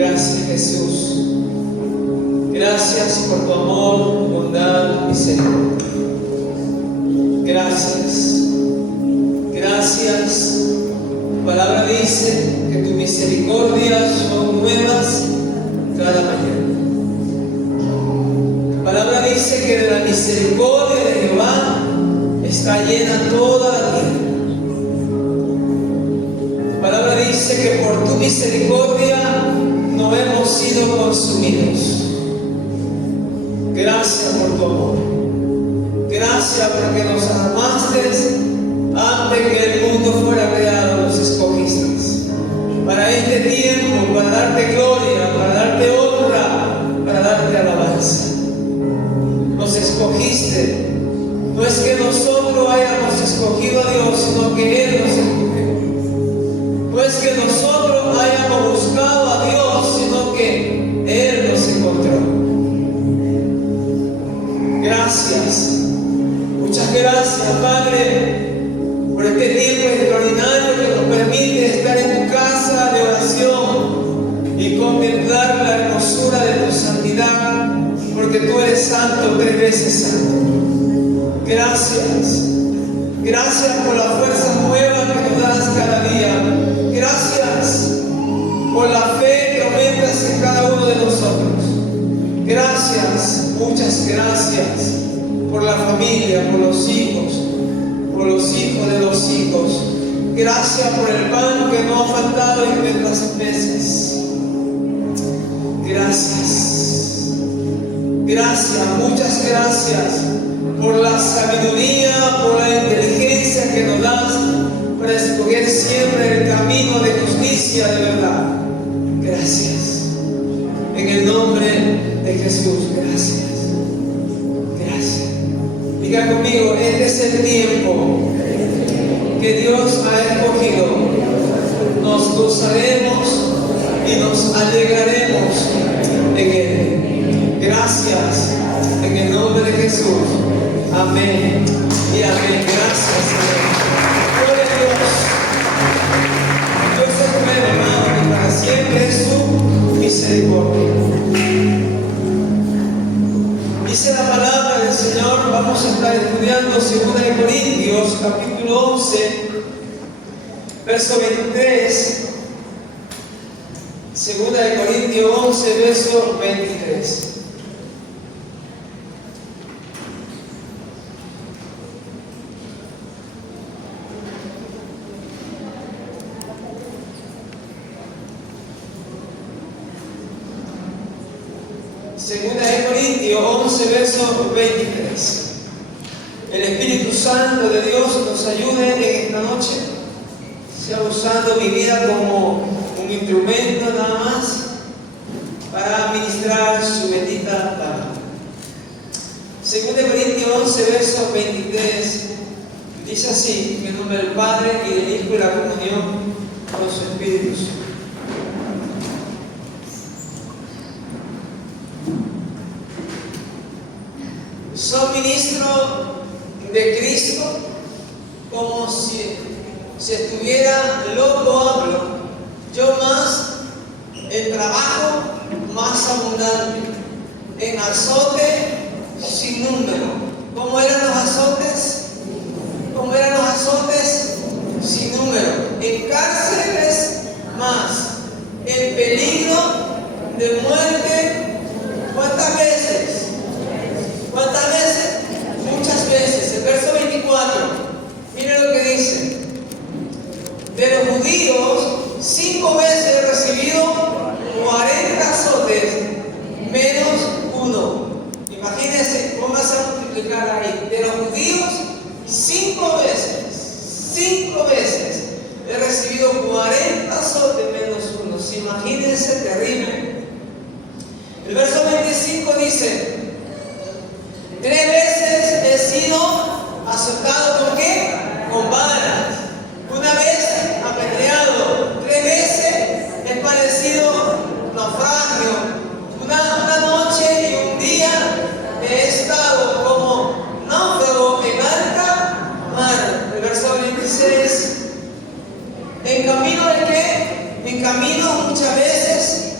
Gracias, Jesús. Gracias por tu amor, bondad, misericordia. Gracias. Gracias. Tu palabra dice que tus misericordias son nuevas cada mañana. Tu palabra dice que de la misericordia de Jehová está llena toda la tierra. Tu palabra dice que por tu misericordia no hemos sido consumidos. Gracias por tu amor. Gracias porque nos amaste antes que el mundo fuera creado, nos escogiste para este tiempo, para darte gloria, para darte honra, para darte alabanza. Nos escogiste. No es que nosotros hayamos escogido a Dios, sino que Él nos escogió. No es que nosotros hayamos buscado a Dios, sino que Él nos encontró. Gracias. Muchas gracias, Padre, por este tiempo extraordinario que nos permite estar en tu casa de oración y contemplar la hermosura de tu santidad, porque tú eres santo, 3 veces santo. Gracias. Gracias por la fuerza nueva que nos das cada día. Gracias por la fe que aumentas en cada uno de nosotros. Gracias, muchas gracias por la familia, por los hijos de los hijos. Gracias por el pan que no ha faltado en nuestras mesas. Gracias. Gracias, muchas gracias por la sabiduría, por la inteligencia que nos das para escoger siempre el camino de justicia de verdad. Gracias. En el nombre de Jesús, gracias. Gracias. Diga conmigo, este es el tiempo que Dios ha escogido. Nos gozaremos y nos alegraremos en Él. Gracias. En el nombre de Jesús. Amén y amén. Gracias, Señor. Gloria a Dios. Dios es bueno, hermano, y para siempre es su misericordia. Dice la palabra del Señor. Vamos a estar estudiando 2 Corintios, capítulo 11, verso 23. 2 Corintios 11, verso 23. Segunda de Corintios 11, verso 23. El Espíritu Santo de Dios nos ayude en esta noche. Sea usando mi vida como un instrumento nada más para ministrar su bendita palabra. Segunda de Corintios 11, verso 23. Dice así, en el nombre del Padre y del Hijo y la comunión con su Espíritu Santo. Soy ministro de Cristo, como si estuviera loco hablo, yo más en trabajo más abundante, en azote sin número. ¿Cómo eran los azotes? ¿Cómo eran los azotes? Sin número. En cárceles más, en peligro de muerte. ¿Cuántas veces? ¿Cuántas veces? Muchas veces. El verso 24, miren lo que dice. De los judíos, 5 veces he recibido 40 azotes, menos 1. Imagínense, póngase a multiplicar ahí. De los judíos, 5 veces he recibido 40 azotes, menos 1. Imagínense, terrible. El verso 25 dice: 3 veces he sido azotado ¿con qué? Con varas. 1 vez apedreado. 3 veces he padecido naufragio. Una noche y un día he estado como náufrago en alta mar. El verso 26. ¿En camino de qué? En camino muchas veces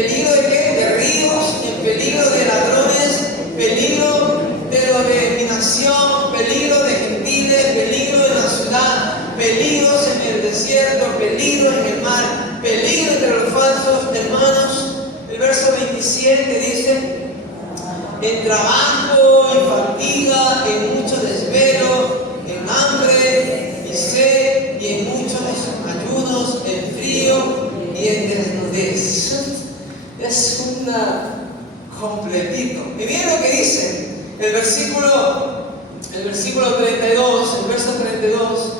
peligro de qué? De ríos, en peligro de ladrones, peligro de dominación, peligro de gentiles, peligro en la ciudad, peligros en el desierto, peligro en el mar, peligro entre los falsos hermanos. El verso 27 dice: en trabajo, en fatiga, en mucho desvelo, en hambre y sed, y en muchos ayunos, en frío y en desnudez. Es una completito. Y miren lo que dice el versículo 32, el verso 32.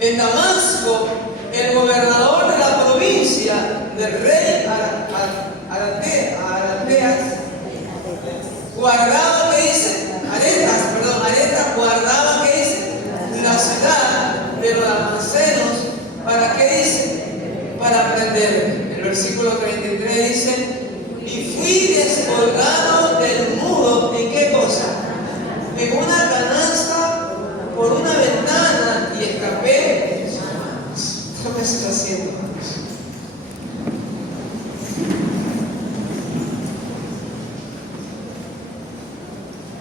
En Damasco, el gobernador de la provincia del rey Arateas guardaba, ¿qué dice? Aretas guardaba, ¿qué dice? La ciudad de los almacenos, ¿para qué dice? Para prender. El versículo 33 dice: y fui descolgado del muro, ¿en qué cosa? En una canasta por una ventana y escapé de sus manos. ¿Qué está haciendo?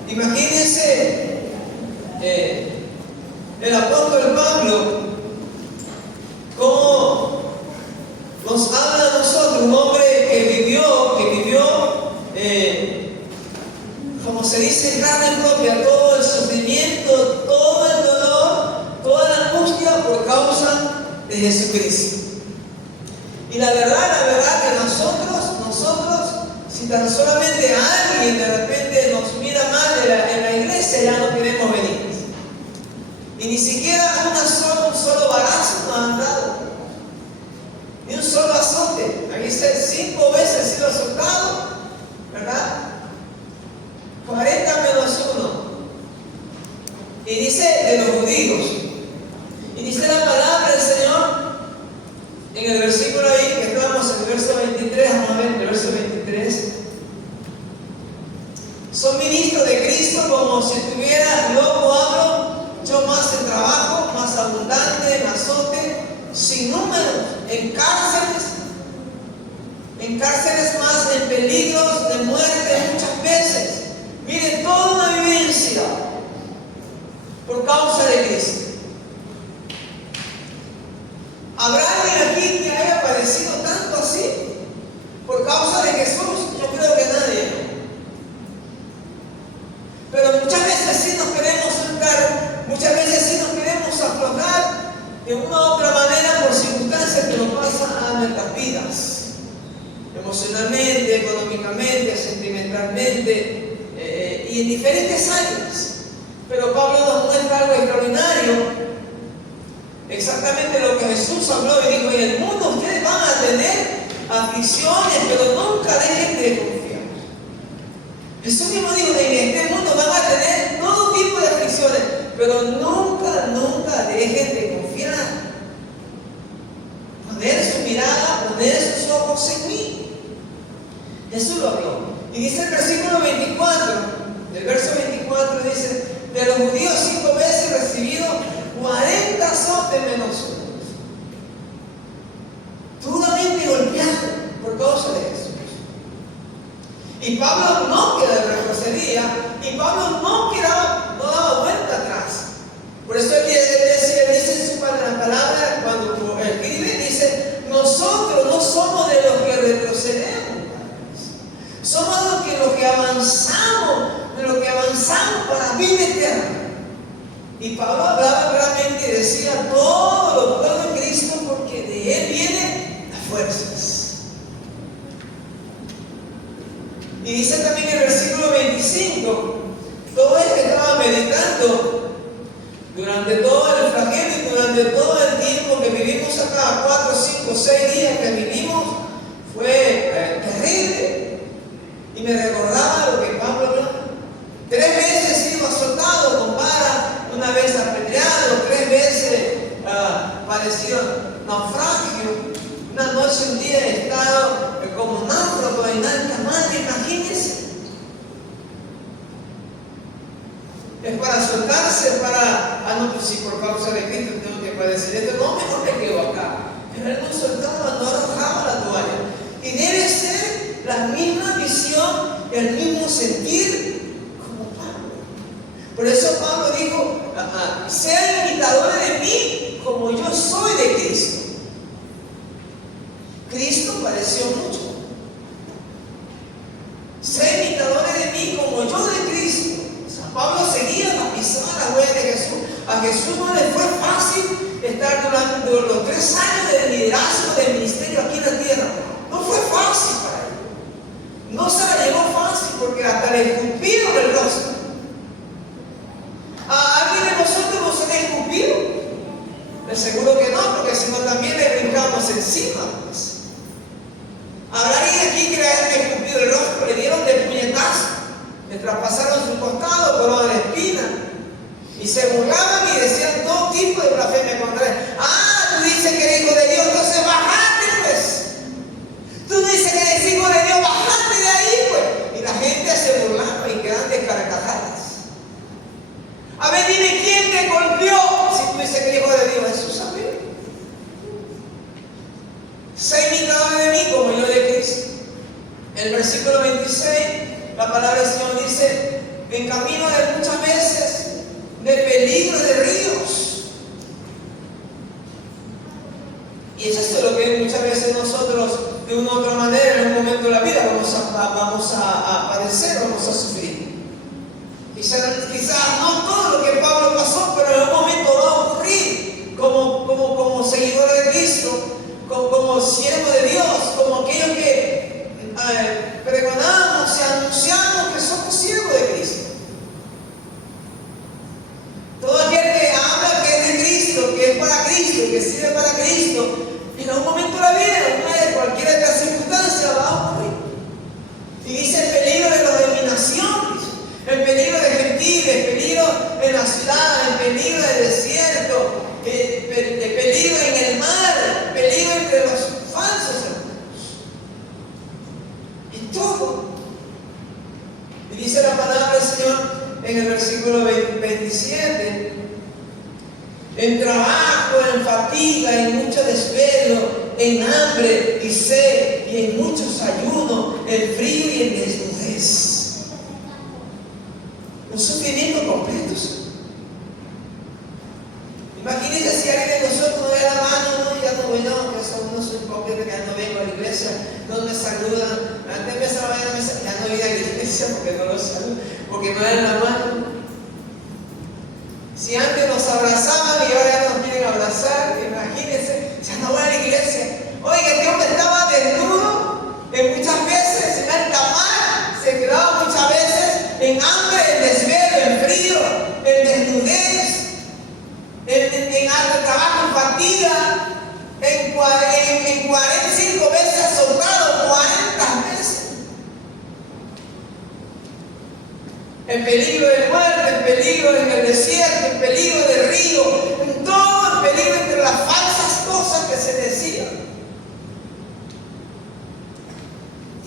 Imagínense el apóstol Pablo, cómo nos habla a nosotros, un hombre que vivió, como se dice, en carne propia, todo el sufrimiento, todo el dolor, toda la angustia por causa de Jesucristo. Y la verdad que nosotros, si tan solamente alguien de repente nos mira mal en la iglesia, ya no queremos venir. Y ni siquiera un solo balazo nos han dado, ni un solo azote. Aquí dice 5 veces ha sido azotado, ¿verdad? 40 menos 1. Y dice de los judíos. Y dice la palabra del Señor en el versículo ahí, que estamos en el verso 23, vamos a ver el verso 23. Son ministros de Cristo como si tuviera, loco hablo, yo más en trabajo, más abundante, en azote, sin número, en cárceles más, en peligros de muerte muchas veces. Miren, toda una vivencia por causa de Cristo. ¿Habrá alguien aquí que haya padecido tanto así por causa de Jesús? Yo creo que nadie. Pero muchas veces sí nos queremos soltar, muchas veces sí nos queremos aflojar de una u otra manera por circunstancias que nos pasan a nuestras vidas, emocionalmente, económicamente, sentimentalmente, y en diferentes áreas. Pero Pablo nos muestra algo extraordinario, exactamente lo que Jesús habló y dijo: en el mundo ustedes van a tener aflicciones, pero nunca dejen de confiar. Jesús mismo dijo: en este mundo van a tener todo tipo de aflicciones, pero nunca dejen de confiar. Poner su mirada, poner sus ojos en mí. Jesús lo habló. Y dice el versículo 24, el verso 24 dice: de los judíos 5 veces he recibido 40 azotes menos 1. Duramente golpeado por causa de Jesús. Y Pablo no queda en retrocería, y Pablo no daba vuelta atrás. Por eso él dice en su palabra, cuando escribe, dice: nosotros no somos de los que retrocedemos, somos los que avanzamos, para vida eterna. Y Pablo hablaba realmente y decía: todo lo puedo en Cristo, porque de Él vienen las fuerzas. Y dice también el versículo 25, todo esto que estaba meditando durante todo el flagelo y durante todo el tiempo que vivimos acá, 4, 5, 6 días que vivimos, fue terrible. Y me recordaba lo que Pablo habló. 3 veces he sido azotado con vara, una vez apedreado, 3 veces padecido naufragio. Una noche, un día he estado como náufrago en alta mar, imagínense. Es para soltarse, no, pues si por causa de Cristo tengo que padecer esto, no, mejor me quedo acá. Pero él no soltaba, no arrojaba la toalla. misma visión, el mismo sentir como Pablo. Por eso Pablo dijo, sean imitadores de mí como yo soy de Cristo. Cristo padeció mucho. Sean imitadores de mí como yo de Cristo. O sea, Pablo seguía las pisadas, las huellas de Jesús. A Jesús no le fue fácil estar durante los 3 años de liderazgo del ministerio aquí en la tierra. No fue fácil para él. No se la llevó fácil porque hasta le escupieron el rostro. ¿A alguien de nosotros no se le escupió? De seguro que no, porque si no también le brincamos encima. Pues. ¿Habrá alguien aquí que le hayan escupido el rostro? Le dieron de puñetazo, le traspasaron su costado, corona de espina. Y se burlaban y decían todo tipo de blasfemia contra él. Tú dices que eres hijo de Dios, entonces bajate pues. Tú dices que eres hijo de Dios, bajate de ahí pues. Y la gente se burlaba y quedan de carcajadas. A ver, dime quién te golpeó si tú dices que eres hijo de Dios. Jesús sabe. Sé imitador de mí como yo de Cristo. En el versículo 26, la palabra del Señor dice: en camino de muchas veces de peligro de ríos. Y es esto lo que muchas veces nosotros, de una u otra manera, en un momento de la vida, vamos a padecer, vamos a sufrir. Quizás no todo lo que Pablo pasó, pero en un momento va a ocurrir como seguidor de Cristo, como siervo de Dios, como aquellos que pregonamos y anunciamos que somos siervos de Cristo. Todo aquel que habla que es de Cristo, que es para Cristo, que sirve para Cristo, en algún momento de la vida, en cualquiera de las circunstancias, va a ocurrir. Y dice el peligro de la dominación, el peligro de gentiles, el peligro en la ciudad, el peligro del desierto, el peligro en el mar, el peligro entre los falsos hermanos. Y todo. Y dice la palabra del Señor en el versículo 27, en trabajo, en fatiga, en mucho desvelo, en hambre y sed, y en muchos ayunos, en frío y en desnudez. Un sufrimiento completo. Imagínense si alguien de nosotros no da la mano, no, ya no voy, no, que no soy hipócrita, que ya no vengo a la iglesia, no me saludan. Antes me saludaban, ya no voy a la iglesia porque no los saludan, porque no dan la mano. Si antes nos abrazaban y ahora ya nos quieren abrazar, imagínense, ya no voy a la iglesia. Oiga, este hombre estaba desnudo, muchas veces en alta mar, se quedaba muchas veces en hambre, en desvelo, en frío, en desnudez, en alto trabajo, en fatiga, en 45 veces azotado, 40 veces. En peligro de muerte, en peligro en el desierto, en peligro de río, en todo el peligro entre las falsas cosas que se decían.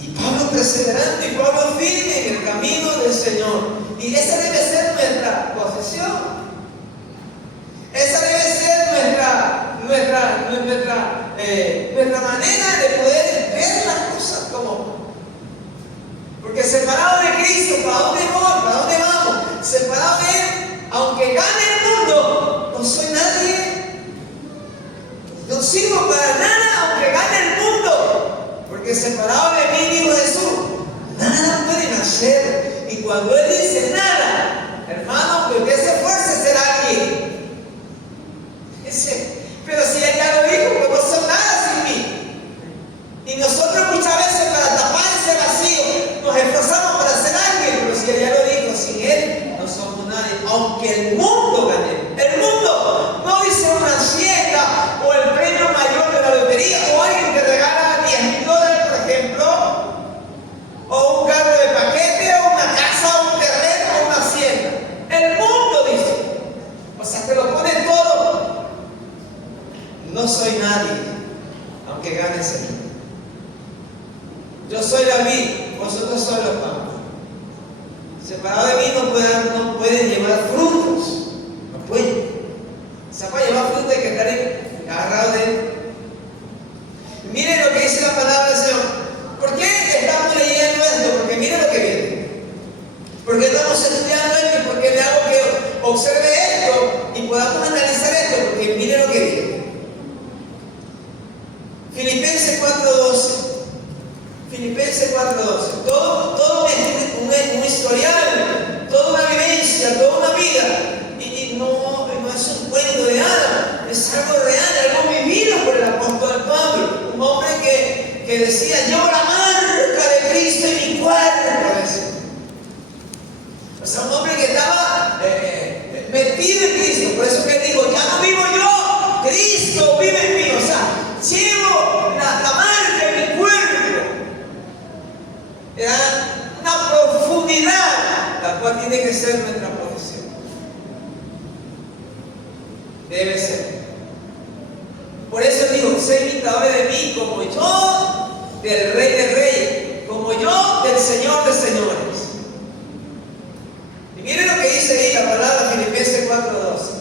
Y Pablo perseverante y Pablo firme en el camino del Señor. Y esa debe ser nuestra posesión. Esa debe ser nuestra manera de poder ver las cosas como. Porque separado de Cristo, ¿para dónde voy? ¿Para dónde vamos? Separado de Él, aunque gane el mundo, no soy nadie. No sirvo para nada, aunque gane el mundo. Porque separado de mí, dijo Jesús, nada pueden hacer. Y cuando Él dice nada, hermano, pues que se esfuerce a ser alguien. Pero si Él ya lo dijo, pues no son nada sin mí. Y nosotros muchas veces para tapar ese vacío nos esforzamos para ser alguien, pero si Él ya lo dijo, sin Él no somos nadie. Aunque el mundo gane. El mundo no dice una hacienda o el premio mayor de la lotería o alguien te regala $10,000, por ejemplo, o un carro de paquete o una casa o un terreno o una hacienda. El mundo dice. O sea que lo pone todo. No soy nadie, aunque gane ese mundo. Yo soy la vid, vosotros sois los pámpanos. Separado de mí no pueden llevar frutos. No pueden. O sea, para llevar frutos hay que estar agarrado de Él. Miren lo que dice la palabra del Señor. ¿Por qué estamos leyendo observe esto y podamos analizar esto, porque mire lo que dice. Filipenses 4:12. Filipenses 4:12. Todo un historial, toda una vivencia, toda una vida. Y no es un cuento de hadas, es algo real, algo vivido por el apóstol Pablo. Un hombre que decía: llevo la marca de Cristo en mi cuerpo. O sea, un hombre que estaba metido en Cristo. Por eso que dijo: ya no vivo yo, Cristo vive en mí. O sea, llevo la marca en mi cuerpo. Era una profundidad, la cual tiene que ser nuestra profesión. Debe ser. Por eso digo: sé imitadores de mí, como yo del Rey de Reyes, como yo del Señor de Señores. Y miren lo que dice ahí la palabra Filipenses 4:12.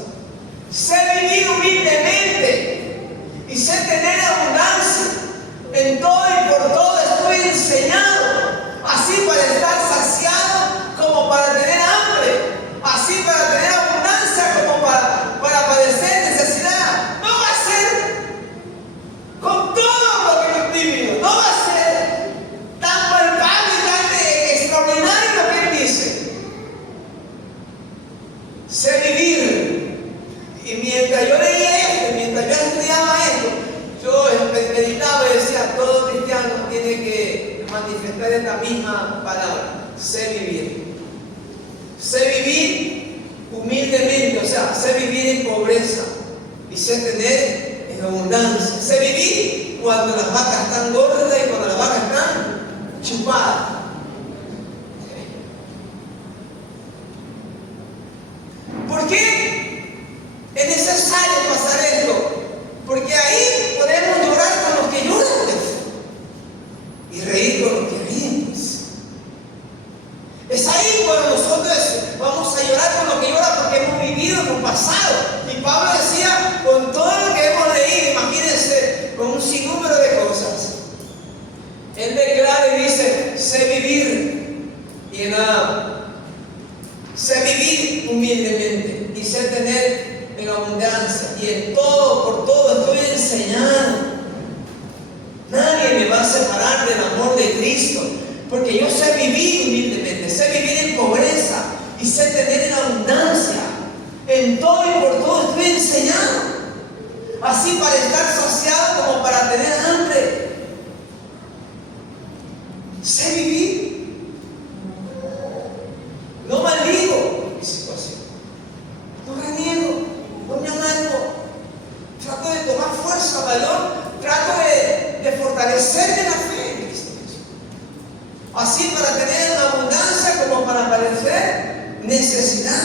Sé vivir humildemente y sé tener abundancia. En todo y por todo estoy enseñado, así para estar saciado como para tener hambre, así para tener abundancia como para padecer necesidad. No va a ser con todo lo que yo vivido, no va a ser tan palpable y tan extraordinario lo que él dice. Sé vivir. Y mientras yo leía esto, mientras yo estudiaba esto, yo meditaba y decía: todo cristiano tiene que manifestar esta misma palabra: sé vivir. Sé vivir humildemente, o sea, sé vivir en pobreza y sé tener en abundancia. Sé vivir cuando las vacas están gordas y cuando las vacas están chupadas. ¿Por qué es necesario pasar esto? Porque ahí podemos llorar con los que lloran, pues, y reír con los que ríen, pues. Es ahí cuando nosotros vamos a llorar con los que lloran, porque hemos vivido, hemos pasado. Y Pablo decía: con todo lo que hemos leído, imagínense, con un sinnúmero de cosas. Él declara y dice: sé vivir y nada. Sé vivir humildemente y sé tener en abundancia, y en todo, por todo estoy enseñado. Nadie me va a separar del amor de Cristo, porque yo sé vivir humildemente, sé vivir en pobreza y sé tener en abundancia. En todo y por todo estoy enseñado, así para estar saciado como para tener hambre. Sé vivir. No maldigo mi situación, no reniego, no me amargo. Trato de tomar fuerza, valor, trato de fortalecerme la fe en Cristo Jesús. Así para tener una abundancia como para padecer necesidad.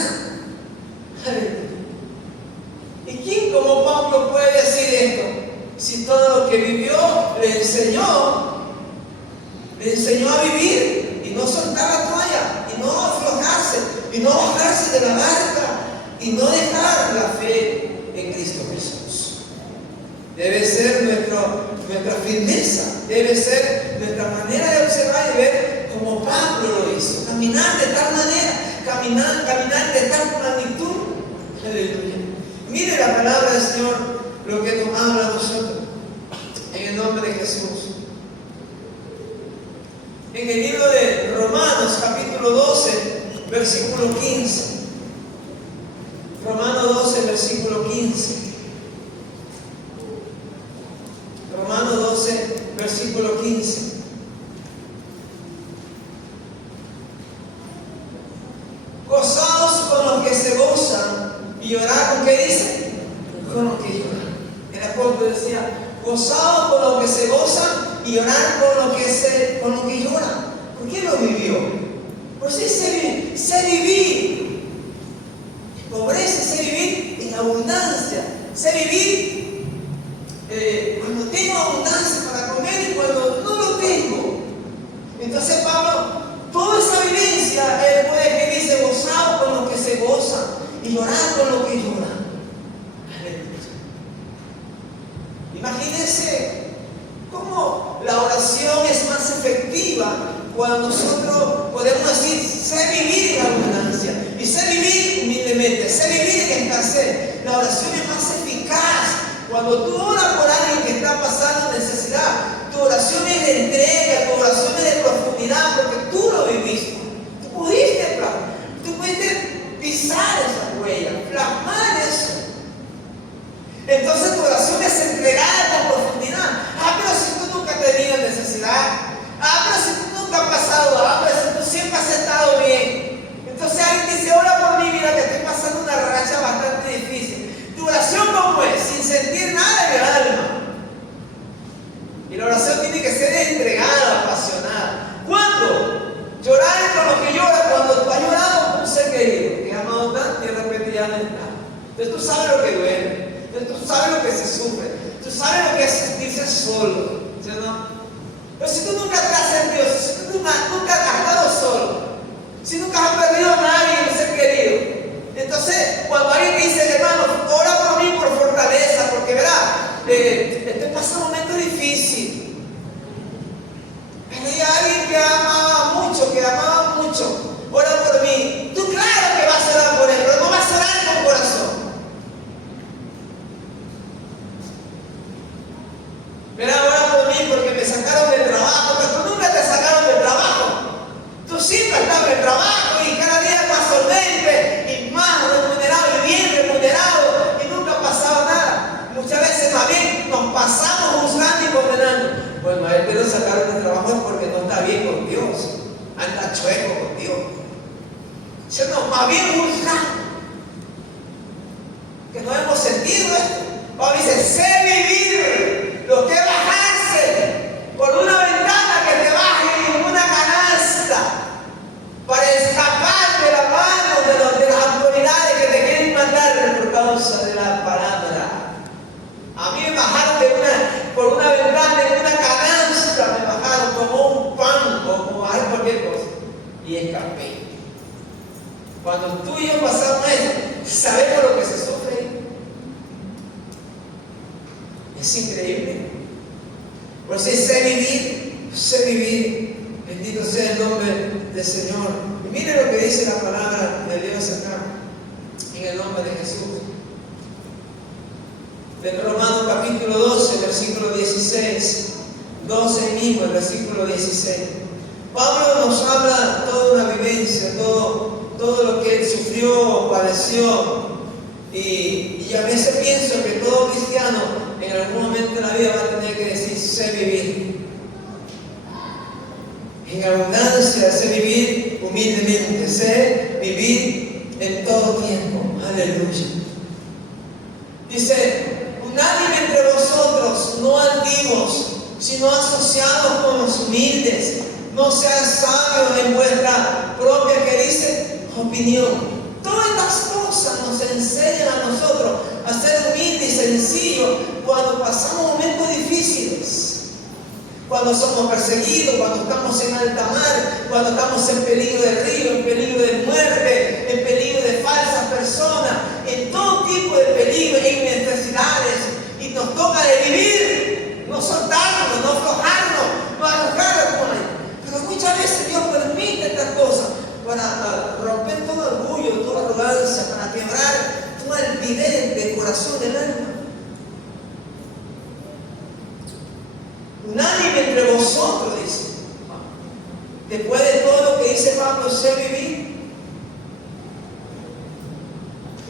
Aleluya. ¿Y quién como Pablo puede decir esto? Si todo lo que vivió le enseñó a vivir y no soltar la toalla, y no aflojarse, y no bajarse de la barca, y no dejar la fe en Cristo Jesús. Debe ser nuestra firmeza, debe ser nuestra manera de observar y ver como Pablo lo hizo. Caminar de tal manera, caminar de tal magnitud. Aleluya. Mire la palabra del Señor, lo que nos habla a nosotros, en el nombre de Jesús. En el libro de Romanos, capítulo 12, versículo 15. Romanos 12, versículo 15. Romanos 12, versículo 15. Gozaos con los que se gozan y llorad con qué dice, con los que lloran. El apóstol decía: gozaos con los que se gozan y llorar con lo que llora. ¿Por qué lo vivió? Por si sé vivir en pobreza, sé vivir en abundancia, sé vivir cuando tengo abundancia para comer y cuando no lo tengo. Entonces Pablo, toda esa vivencia, él puede que dice: gozaos con los que se gozan y llorar con los que lloran. Imagínense cómo la oración es más efectiva cuando nosotros podemos decir: sé vivir en abundancia y sé vivir humildemente. humildemente. Sé vivir en escasez. La oración es más eficaz. Cuando tú oras por alguien que está pasando necesidad, tu oración es de entrega, tu oración es de profundidad, porque tú lo viviste. Tú pudiste pisar esa huella, plasmar eso. Entonces tu oración es entregada con profundidad. Pero si tú nunca has tenido necesidad, pero si tú nunca has pasado hambre, si tú siempre has estado bien. Entonces alguien dice, ora por mi vida que estoy pasando una racha bastante difícil. ¿Tu oración cómo es? Sin sentir nada en el alma. Y la oración tiene que ser entregada, apasionada. ¿Cuándo? Llorar con los que lloran cuando tú has llorado por un ser querido, que has amado tanto y de repente ya no está. Entonces tú sabes lo que duele, entonces tú sabes lo que se sufre, tú sabes lo que es sentirse solo, ¿sí o no? Pero si tú nunca te has sentido, si tú nunca has estado solo, si nunca has perdido a nadie, un ser querido, entonces cuando alguien te dice, hermano, ora por mí por fortaleza, porque verá, estoy pasando un momento difícil. Hay alguien que amaba mucho, ora por mí. Tú claro que vas a orar por él, pero no vas a orar con corazón. Mira, ora por mí porque me sacaron del trabajo, pero tú nunca te sacaron del trabajo. Tú siempre estabas en el trabajo y cada día más solvente y más remunerado y bien remunerado y nunca ha pasado nada. Muchas veces más bien nos pasamos juzgando y condenando. Bueno, a él te lo sacaron del trabajo es porque no está bien con Dios, anda chueco con Dios. No, más bien juzgando. Que no hemos sentido esto. Pablo dice, sé vivir lo que es bajarse por una ventana que te baje en una canasta para escapar de la mano de las autoridades que te quieren matar por causa de la palabra. A mí me bajaron por una ventana en una canasta, me bajaron como un pan o como cualquier cosa y escapé. Cuando tú y yo pasamos eso, sabemos lo que se sufre. Es increíble. Por eso sé vivir. Bendito sea el nombre del Señor. Y mire lo que dice la palabra de Dios acá, en el nombre de Jesús. De Romanos capítulo 12, versículo 16. 12 mismo, el versículo 16. Pablo nos habla toda una vivencia, todo lo que él sufrió, padeció. Y a veces pienso que todo cristiano en algún momento de la vida va a tener que decir, sé vivir. En abundancia, sé vivir humildemente, sé vivir en todo tiempo. Aleluya. Dice, unánime entre vosotros, no altivos, sino asociados con los humildes. No sean sabios en vuestra propia, que dice, opinión. Todas estas cosas nos enseñan a nosotros a ser humildes y sencillos cuando pasamos momentos difíciles. Cuando somos perseguidos, cuando estamos en alta mar, cuando estamos en peligro de río, en peligro de muerte, en peligro de falsas personas, en todo tipo de peligro y necesidades. Y nos toca de vivir, no soltarnos, no aflojarnos, no arrojarnos con él. Pero muchas veces Dios permite estas cosas para romper todo orgullo, toda arrogancia, para quebrar toda altivez del corazón del alma. Unánime entre vosotros, dice. Después de todo lo que dice Pablo, sé vivir.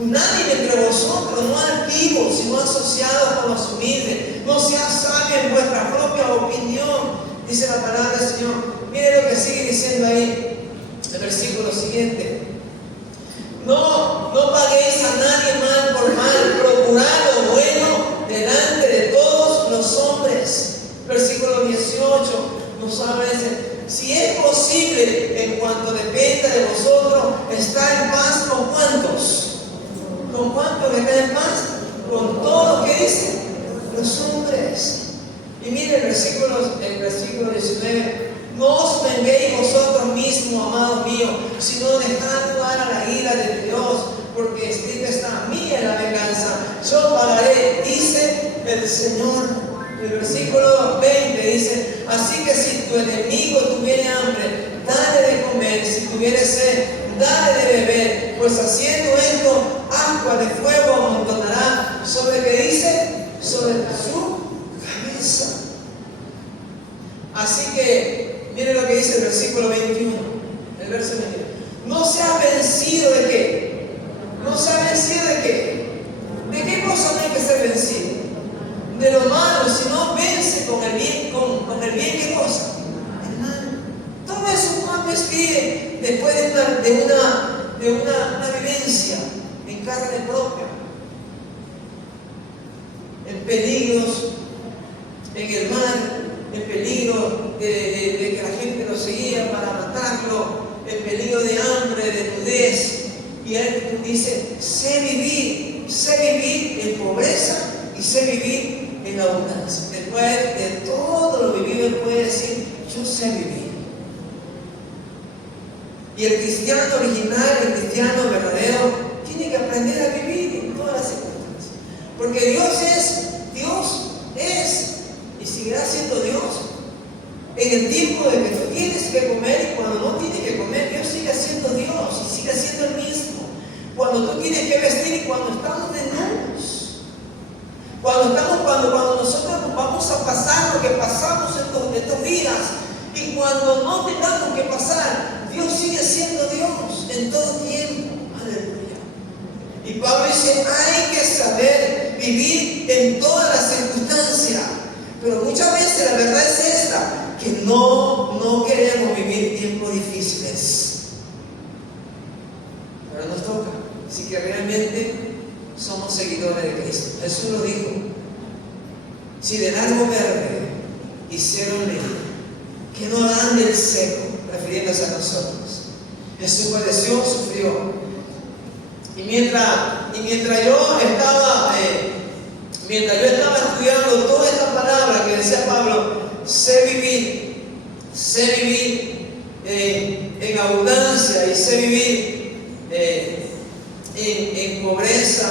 Unánime entre vosotros, no altivos, sino asociados con los humildes. No sean sabios en vuestra propia opinión, dice la palabra del Señor. Mire lo que sigue diciendo ahí, el versículo siguiente. No paguéis a nadie mal por mal, procurad lo bueno delante de todos los hombres. Versículo 18 nos habla, dice, si es posible, en cuanto dependa de vosotros, estar en paz con cuántos. ¿Con cuántos están en paz? Con todos los que dicen los hombres. Y mire el versículo 19. No os venguéis vosotros mismos, amados míos, sino dejad lugar a la ira de Dios, porque escrito está, mía la venganza, yo pagaré, dice el Señor. El versículo 20 dice, así que si tu enemigo tuviere hambre, dale de comer, si tu tuvieres sed, dale de beber, pues haciendo esto, agua de fuego amontonará sobre, ¿qué dice? Sobre su cabeza. Así que, mire lo que dice el versículo 21, el verso 21. No se ha vencido de qué. No se ha vencido de qué. ¿De qué cosa no hay que ser vencido? De lo malo, sino vence con el bien. ¿Con el bien qué cosa? El mal. Todo eso Juan escribe después de una vivencia en carne propia, en peligros en el mar, en peligro de que la gente lo seguía para matarlo, en peligro de hambre, de nudez. Y él dice, sé vivir en pobreza y sé vivir en abundancia. Después de todo lo vivido, él puede decir, yo sé vivir. Y el cristiano original, el cristiano verdadero, tiene que aprender a vivir en todas las circunstancias. Porque Dios es y seguirá siendo Dios. En el tiempo de que tú tienes que comer y cuando no tienes que comer, Dios sigue siendo Dios y sigue siendo el mismo. Cuando tú tienes que vestir y cuando estamos desnudos. Cuando nosotros nos vamos a pasar lo que pasamos en estos días. Y cuando no tengamos que pasar, Dios sigue siendo Dios en todo tiempo. Aleluya. Y Pablo dice, hay que saber vivir en todas las circunstancias. Pero muchas veces la verdad es esta, que no queremos vivir tiempos difíciles. Pero nos toca, así que realmente somos seguidores de Cristo. Jesús lo dijo, si del árbol verde hicieron leña, que no harán del seco, refiriéndose a nosotros. Jesús padeció, sufrió. Y mientras yo estaba estudiando toda esta palabra que decía Pablo, sé vivir en abundancia y sé vivir en pobreza,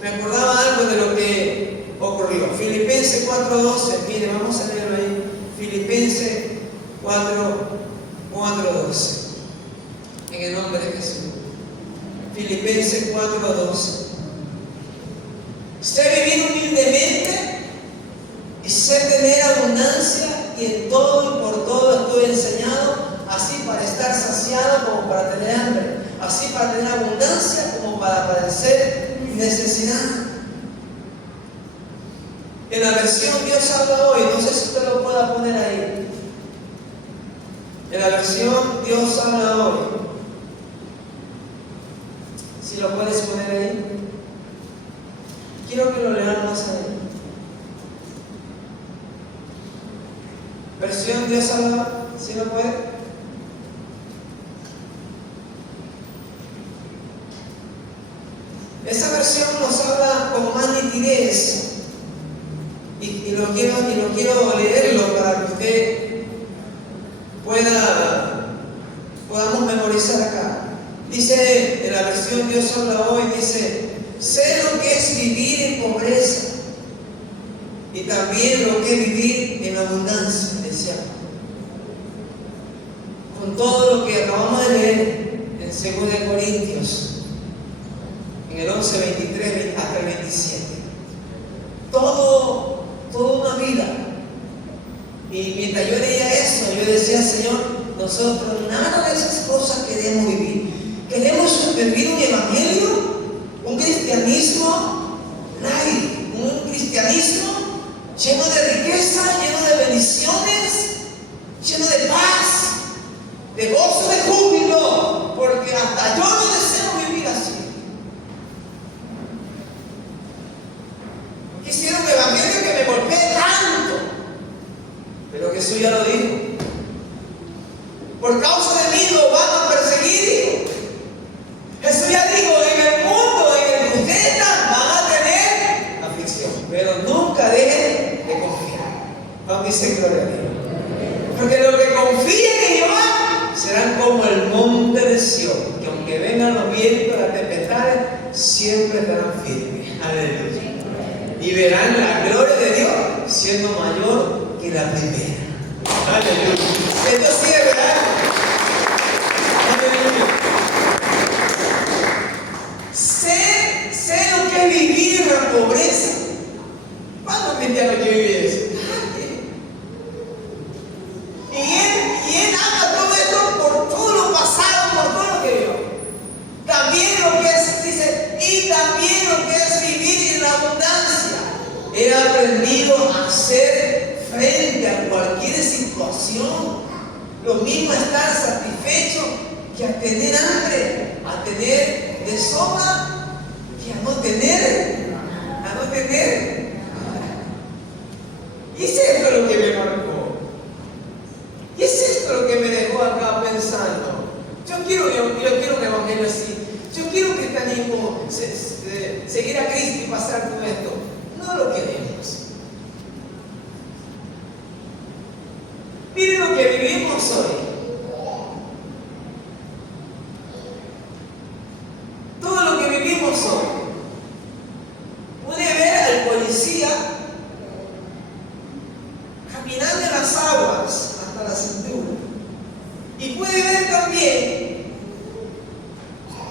me acordaba algo de lo que ocurrió. Filipenses 4:12, mire, vamos a leerlo ahí. Filipenses 4:12, en el nombre de Jesús. Filipenses 4:12. Sé vivir humildemente y sé tener abundancia, y en todo y por todo estoy enseñado, así para estar saciado como para tener hambre, así para tener abundancia como para padecer necesidad. En la versión Dios habla hoy, no sé si usted lo pueda poner ahí. En la versión Dios habla hoy, si lo puedes poner ahí. Quiero que lo leamos ahí. Versión Dios habla, ¿sí lo puede? Esa versión nos habla con más nitidez. Y lo quiero leerlo para que usted podamos memorizar acá. Dice en la versión Dios habla hoy, dice, sé lo que es vivir en pobreza y también lo que es vivir en abundancia, decía. Con todo lo que acabamos de leer en 2 Corintios, en el 11:23 hasta el 27. Toda una vida. Y mientras yo leía eso, yo decía, Señor, nosotros nada de esas cosas queremos vivir. Queremos vivir un evangelio, un cristianismo light, un cristianismo lleno de riqueza, lleno de bendiciones, lleno de paz, de gozo, de júbilo, porque hasta yo no deseo vivir así. Quisiera un evangelio que me golpee tanto, pero Jesús ya lo dijo. Por causa de mí lo van a perseguir. Jesús ya dijo, en el mundo en el que ustedes están van a tener aflicción, pero nunca dejen de confiar. Vamos a decir gloria a Dios. Porque los que confíen en Jehová serán como el monte de Sión, que aunque vengan los vientos, las tempestades, siempre estarán firmes. Aleluya. Y verán la gloria de Dios siendo mayor que la primera. Aleluya. Esto sí es verdad. hacer frente a cualquier situación. Lo mismo estar satisfecho que a tener hambre, a tener de sobra, que a no tener. Y es esto lo que me marcó. Y es esto lo que me dejó acá pensando. Yo quiero un evangelio así. Yo quiero que cristianismo, seguir a Cristo y pasar con esto. No lo queremos. Miren lo que vivimos hoy. Todo lo que vivimos hoy. Puede ver al policía caminando en las aguas hasta la cintura. Y puede ver también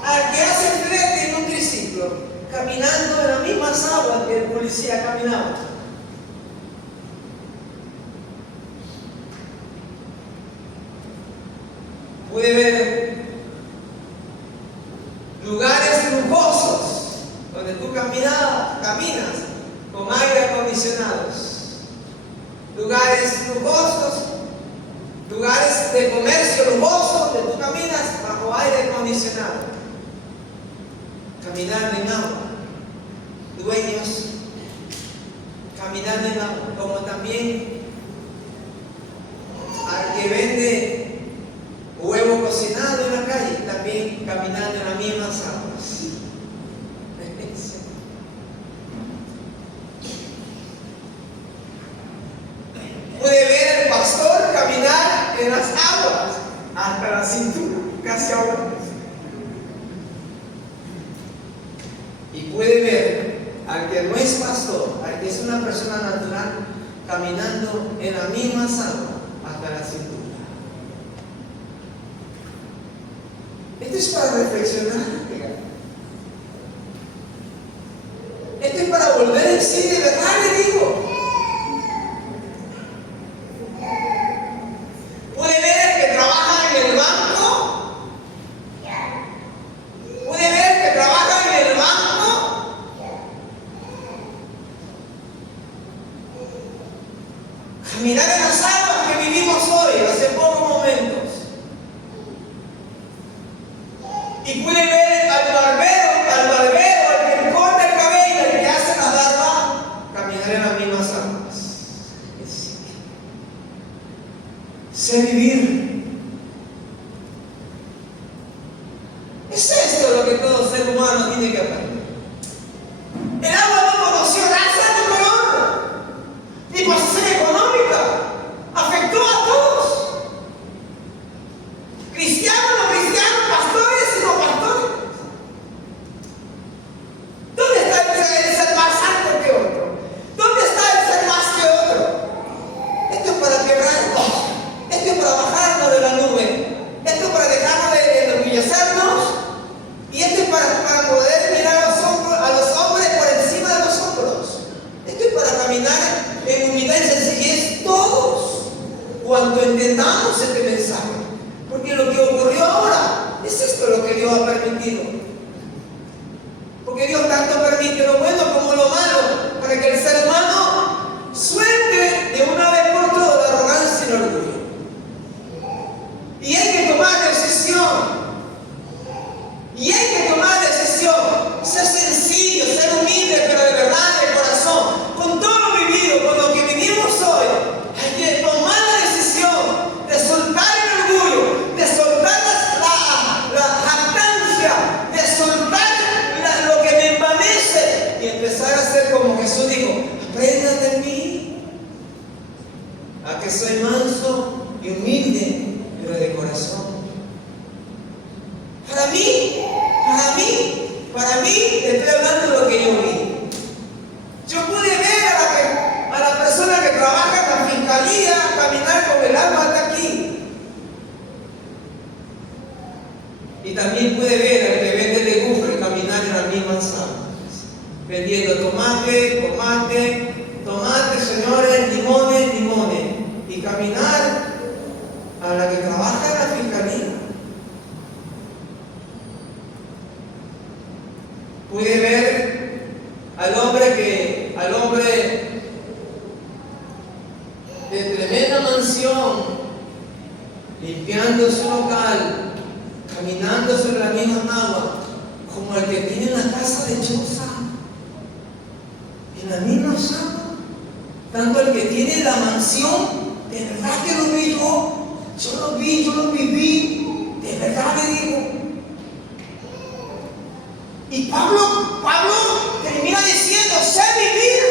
al que hace frente en un triciclo, caminando en las mismas aguas que el policía caminaba. Puede ver lugares lujosos donde tú caminas con aire acondicionados. Lugares lujosos, lugares de comercio lujoso donde tú caminas bajo aire acondicionado. Caminando en agua. Dueños caminando en agua. Como también al que vende huevo cocinado en la calle, también caminando en las mismas aguas. Puede ver al pastor caminar en las aguas hasta la cintura, casi ahogados. Y puede ver al que no es pastor, al que es una persona natural, caminando en las mismas aguas hasta la cintura. Esto es para reflexionar. Esto es para volver en sí, de verdad le digo. Puede ver que trabaja en el banco. Puede ver que trabaja en el banco. Caminar en las aguas que vivimos hoy, hace pocos momentos. Y puede ver al barbero, al que corta el cabello, al que hace la barba, caminar en las mismas aguas. Sé vivir. Es esto lo que todo ser humano tiene que aprender. El agua no conoció raza ni color, ni posición económica. Afectó a todos. Cristianos, no cristianos, pastores y no pastores. ¿Dónde está el ser más alto que otro? ¿Dónde está el ser más que otro? Esto es para quebrarnos. Esto es para bajarnos de la nube. Esto es para dejarnos de enorgullecernos. Y esto es para poder mirar a los hombres por encima de los hombros. Esto es para caminar en humildad y sencillez todos, cuando entendamos este mensaje. Porque lo que ocurrió ahora es esto lo que Dios ha permitido. Porque Dios tanto permite lo bueno como lo malo, para que el ser humano suelte de una vez por todas la arrogancia y el orgullo. Y hay que tomar decisión. Ser sencillo, ser humilde, pero de verdad, de corazón. Con todo lo vivido, con lo que vivimos hoy, hay que tomar la decisión de soltar el orgullo, de soltar la jactancia, de soltar lo que me envanece y empezar a ser como Jesús dijo: aprendan de mí, a que soy manso y humilde, pero de corazón. Para mí, estoy hablando de lo que yo vi. Yo pude ver a la persona que trabaja en la fiscalía caminar con el alma hasta aquí. Y también pude ver al que vende legumbre caminar en las mismas aguas, vendiendo tomate, señores, limones, y caminar a la que trabaja en la fiscalía. Pude ver al hombre mansión, limpiando su local, caminando sobre la misma agua, como el que tiene una casa lechosa, en la misma agua. Tanto el que tiene la mansión, de verdad que lo vi yo lo vi, yo lo viví, de verdad le digo. Y Pablo termina diciendo, sé vivir.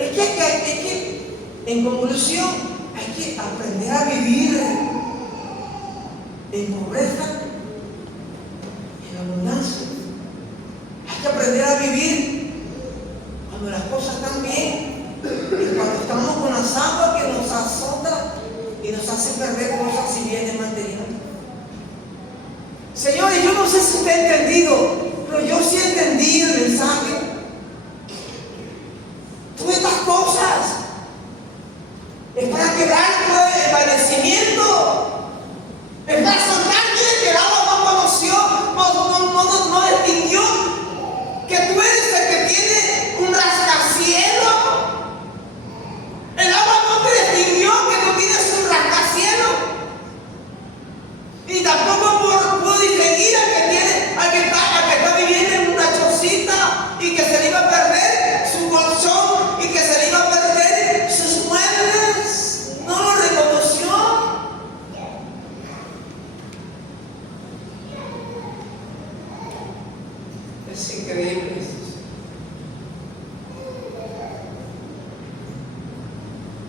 Es que, en conclusión, hay que aprender a vivir en pobreza, en abundancia. Hay que aprender a vivir cuando las cosas están bien. Y cuando estamos con las aguas que nos azotan y nos hacen perder cosas y bienes materiales. Señores, yo no sé si usted ha entendido, pero yo sí entendí el mensaje. Todas estas cosas es para quebrar todo el envanecimiento, es para soltar que el agua no conoció, no distinguió que tú eres el que tiene un rascacielos. El agua no te distinguió que tú tienes un rascacielos. Y tampoco pudo distinguir al que está viviendo en una chocita y que se le iba a perder su colchón y que se le iba a perder sus muebles. No lo reconoció. Es increíble esto.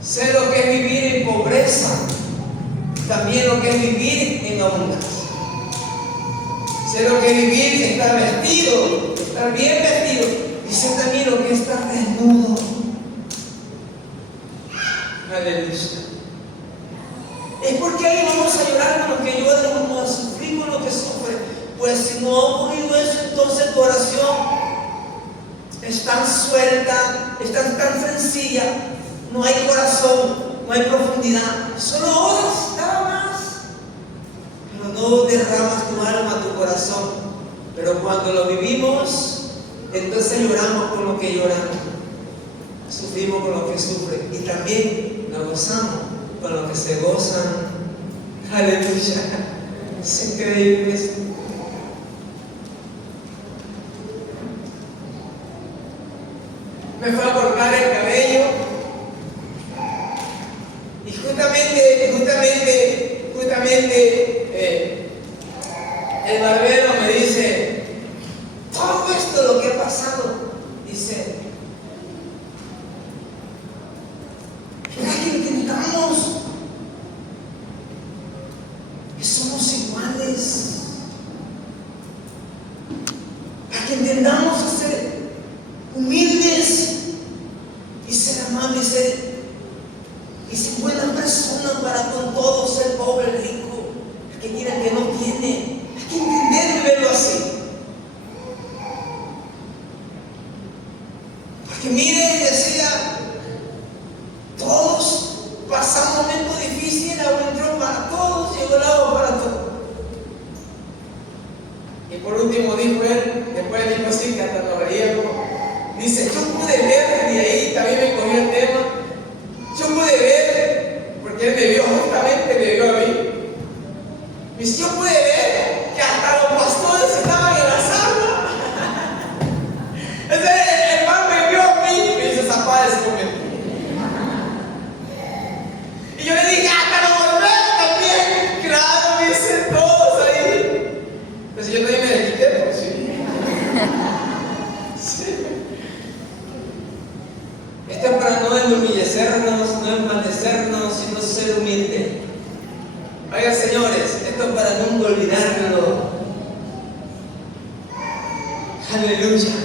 Sé lo que es vivir en pobreza, también lo que es vivir en abundancia. Sé lo que es vivir, estar vestido, estar bien vestido, y sé también lo que es estar desnudo. Aleluya. Es porque ahí vamos a llorar con lo que llora, vamos a sufrir con lo que sufre. Pues si no ha ocurrido eso, entonces tu oración es tan suelta, es tan sencilla. No hay corazón, no hay profundidad, solo oras, nada más. Pero no derramas tu alma, tu corazón. Pero cuando lo vivimos, entonces lloramos con lo que lloramos, sufrimos con lo que sufren y también nos gozamos con lo que se gozan. Aleluya. Es increíble esto. Me fue a cortar el cabello. Y justamente el barbero me dice, todo esto lo que ha pasado, dice, para que entendamos que somos iguales, para que entendamos a ser humildes y ser amables y ser buena persona para con todos, ser pobre, rico, el que quiera que no tiene. Hay que entender y verlo así. Porque mire, decía, todos pasamos momentos difíciles, el agua entró para todos, llegó el agua para todos. Y por último dijo él, después dijo así, que hasta nos reíamos, dice, yo pude ver, y ahí también me cogió el tema, yo pude ver, porque él me vio, justamente me vio a mí. Dice, yo pude ver que hasta los pastores estaban en las aguas. Entonces el hermano me vio a mí y me hizo zapar ese momento. Y yo le dije, hasta los bomberos también. Claro, me dicen todos ahí. Entonces yo también me quité, pues sí. Sí. Esto es para no enorgullecernos, no envanecernos, sino ser humilde. Oiga, señores, esto es para nunca olvidarlo. Aleluya.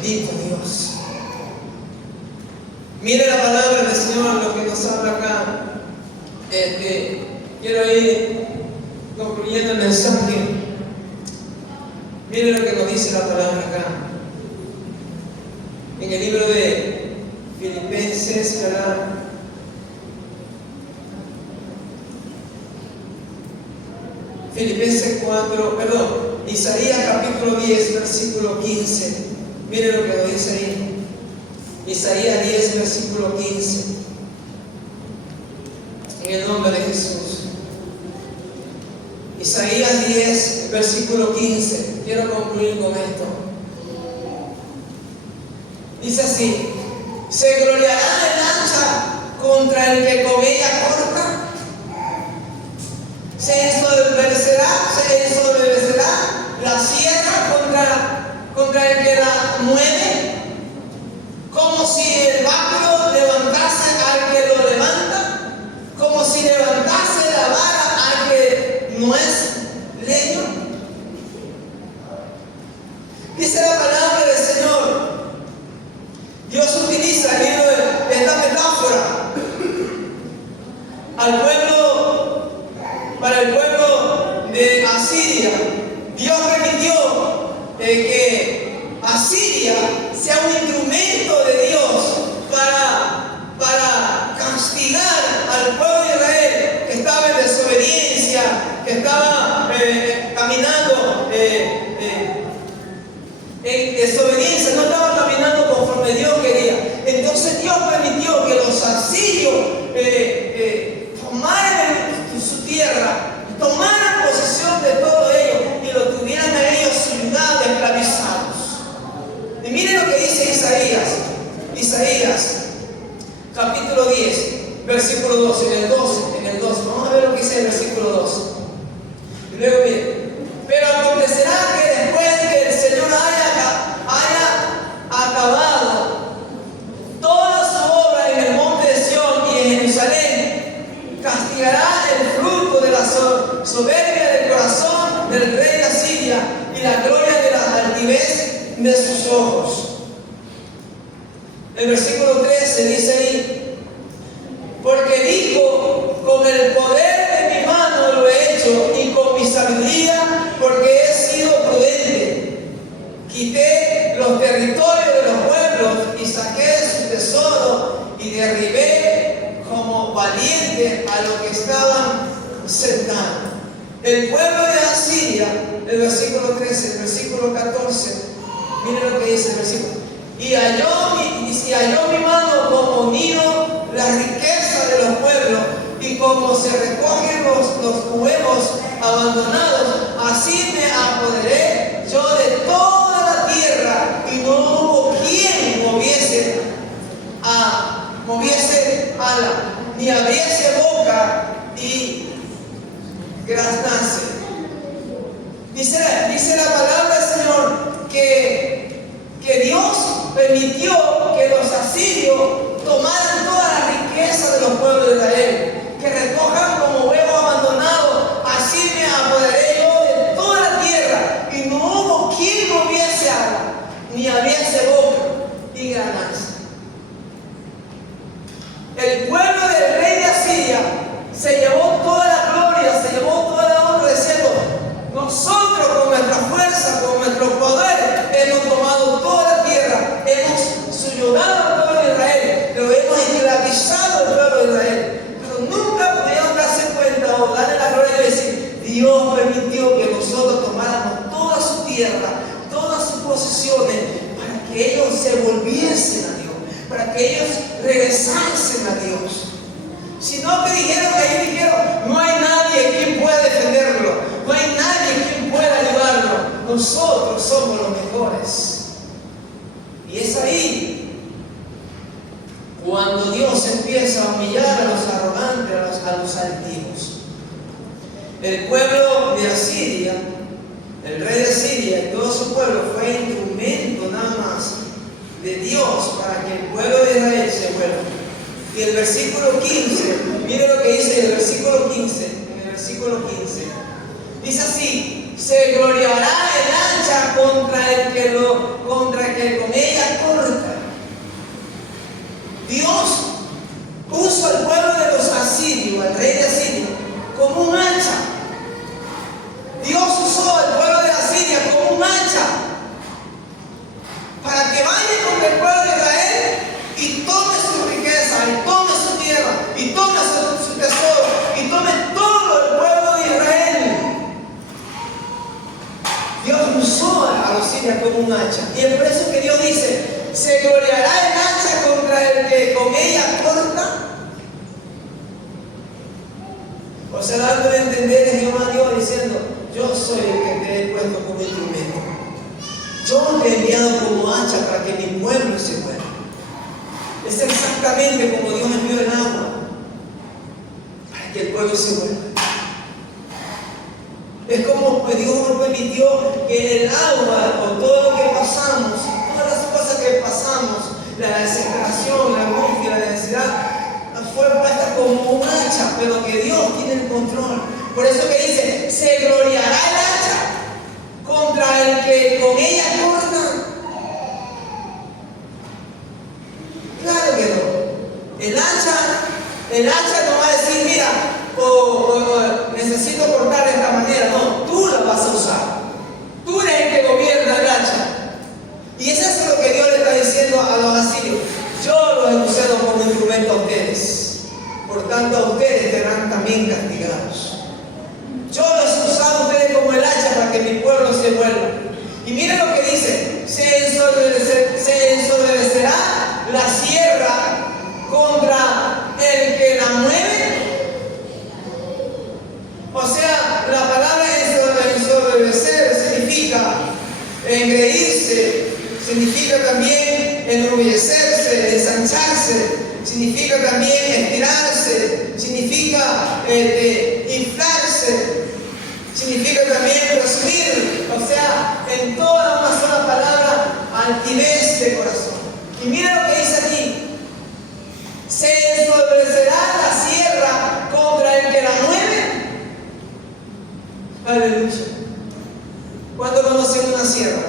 Bendito Dios. Mire la palabra del Señor, lo que nos habla acá. Quiero ir concluyendo el mensaje. Mire lo que nos dice la palabra acá. En el libro de Filipenses, ¿verdad? Filipenses 4, perdón, Isaías capítulo 10, versículo 15. Mire lo que nos dice ahí. Isaías 10, versículo 15. En el nombre de Jesús. Isaías 10, versículo 15. Quiero concluir con esto. Dice así: ¿se gloriará el lanza contra el que con ella corta? ¿Se ensoberbecerá la sierra contra el que la mueve? Como si el báculo levantase al que lo levanta, como si levantase la vara al que no es leño. Dice la palabra del Señor. Dios utiliza esta metáfora para el pueblo de Asiria. Dios permitió que Asiria sea un instrumento de Dios para castigar al pueblo de Israel que estaba en desobediencia, que estaba caminando en desobediencia, no estaba caminando conforme Dios quería. Entonces Dios permitió que los asirios tomaran su tierra, tomaran posesión de todo ello y lo tuvieran a ellos ciudades esclavizados. Y miren lo que dice Isaías capítulo 10, versículo 12, en el 12. Vamos a ver lo que dice el versículo 12. Y luego miren: pero acontecerá que después que el Señor haya acabado toda su obra en el monte de Sión y en Jerusalén, castigará el fruto de la soberbia del corazón del rey de Asiria y la gloria de la altivez de sus ojos. El versículo 13 dice ahí: porque dijo, con el poder de mi mano lo he hecho, y con mi sabiduría, porque he sido prudente. Quité los territorios de los pueblos y saqué su tesoro, y derribé como valiente a los que estaban sentados. El pueblo de Asiria, el versículo 13, el versículo 14, miren lo que dice el versículo: y halló mi mano como nido la riqueza de los pueblos, y como se recogen los huevos abandonados, así me apoderé yo de toda la tierra, y no hubo quien moviese ala, ni abriese boca y graznase. Dice la palabra del Señor que Dios permitió que los asirios tomaran toda la riqueza de los pueblos de Israel, que recojan como huevo abandonado. Así me apoderé yo de toda la tierra, y no hubo quien moviese agua, ni abriese boca y granase. El pueblo del rey de Asiria se llevó toda la gloria, se llevó toda la honra, diciendo: nosotros con nuestra fuerza, con nuestro poder, hemos tomado toda la tierra, hemos subyugado al pueblo de Israel, lo hemos esclavizado al pueblo de Israel. Pero nunca pudieron darse cuenta o darle la gloria y decir: Dios permitió que nosotros tomáramos toda su tierra, todas sus posesiones, para que ellos se volviesen a Dios, para que ellos regresasen a Dios. Sino que ellos dijeron: no hay nadie quien pueda defenderlo, no hay nadie quien pueda ayudarlo, nosotros somos los mejores. Y es ahí cuando Dios empieza a humillar a los arrogantes, a los altivos. El pueblo de Asiria, el rey de Asiria y todo su pueblo fue instrumento nada más de Dios para que el pueblo de Israel se vuelva. Y el versículo 15, mire lo que dice el versículo 15, en el versículo 15, dice así: se gloriará el hacha contra el que con ella corta. Dios puso al pueblo de los asirios, al rey de Asiria, como un hacha. Dios usó al pueblo de Asiria como un hacha para que vaya contra el pueblo de Israel y tome su riqueza, y tome su tierra, y tome su tesoro, y tome todo el pueblo de Israel. Dios usó a los sirios como un hacha. Y es por eso que Dios dice: se gloriará el hacha hacha para que mi pueblo se mueva. Es exactamente como Dios envió el agua para que el pueblo se mueva. Es como Dios nos permitió que el agua, o todo lo que pasamos, todas las cosas que pasamos, la desesperación, la angustia, la necesidad, fue puesta como un hacha, pero que Dios tiene el control. Por eso que dice, se gloriará el hacha contra el que con ella corta. Claro que no. El hacha no va a decir, mira, necesito cortar de esta manera. No, tú la vas a usar. Tú eres el que gobierna el hacha. Y eso es lo que Dios le está diciendo a los asirios. Yo los he usado como instrumento a ustedes. Por tanto, a ustedes serán también castigados. Yo los he usado a ustedes como el hacha para que mi pueblo se vuelva. Y miren lo que dice: se ensoberbecerá la sierra contra el que la mueve. O sea, la palabra ensoberbecer significa engreírse, significa también enorgullecerse, ensancharse, significa también estirarse, significa inflarse, significa también presumir. O sea, en toda una sola palabra, altivez de corazón. Y mira lo que dice aquí: se ensoberbecerá la sierra contra el que la mueve. Aleluya. ¿Cuándo conocen una sierra?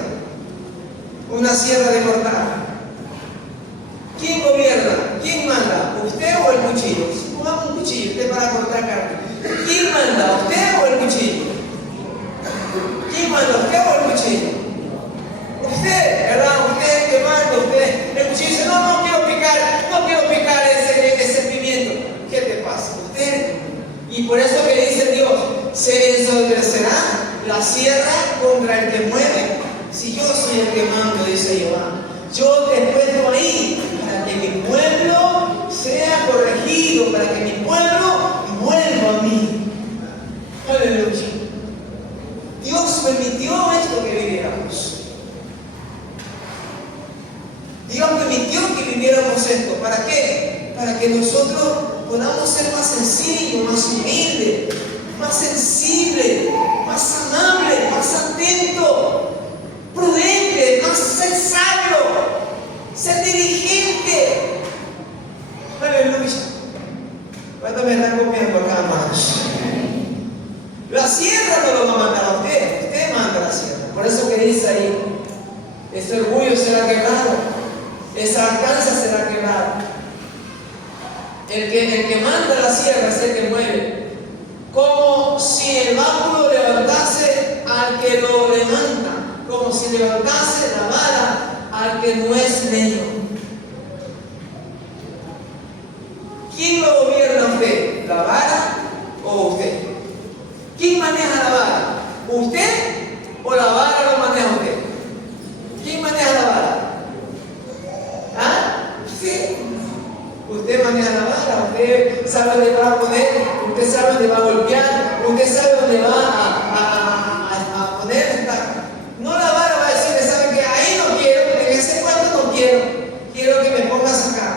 Una sierra de cortar. ¿Quién gobierna? ¿Quién manda? ¿Usted o el cuchillo? Si pongamos un cuchillo, usted para cortar carne. ¿Quién manda? ¿Usted o el cuchillo? ¿Quién manda? ¿Usted o el cuchillo? Usted, ¿verdad? Usted es que manda, usted. El cuchillo dice, no quiero picar ese pimiento. ¿Qué te pasa? Usted. Y por eso que dice Dios, se ensoberbecerá la sierra contra el que mueve. Si yo soy el que mando, dice Jehová, yo te he puesto ahí para que mi pueblo sea corregido, para que mi pueblo vuelva a mí. Aleluya. Dios permitió esto que viviéramos. Dios permitió que viviéramos esto. ¿Para qué? Para que nosotros podamos ser más sencillos, más humildes, más sensibles, más amables, más atentos, prudentes, más ser sabio, ser diligente. Aleluya. ¿Cuánto me están copiando acá, hermanos? La sierra no lo va a mandar a usted. Usted manda la sierra. Por eso que dice ahí, ese orgullo será quebrado, esa alcanza será quebrada. El que manda la sierra es el que mueve. Como si el báculo levantase al que lo levanta, como si levantase la vara al que no es leño. ¿Quién lo gobierna a usted? ¿La vara o usted? ¿Quién maneja la vara? ¿Usted o la vara lo maneja usted? ¿Quién maneja la vara? ¿Ah? ¿Sí? Usted maneja la vara, usted sabe dónde va a poner, usted sabe dónde va a golpear, usted sabe dónde va a poner. No la vara va a decirle, ¿sabe qué? Ahí no quiero, en ese cuarto no quiero que me pongas acá.